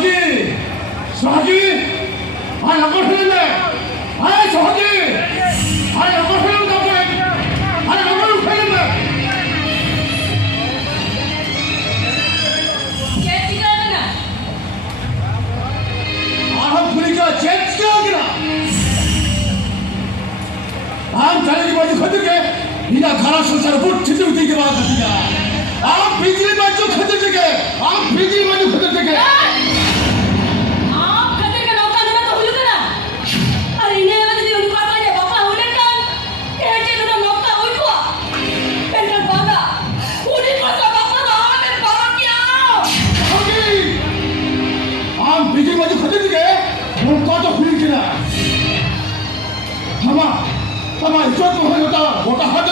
Sohagi! Sohagi! I am not here! Hey, Sohagi! I am not here! I am not here! I'm telling you what you could get. In a car, so I put to think about it. I'm busy by you could get. I'm busy by you could get. I'm busy by you could get. You've got a free dinner. Come on, it's not going to go. What a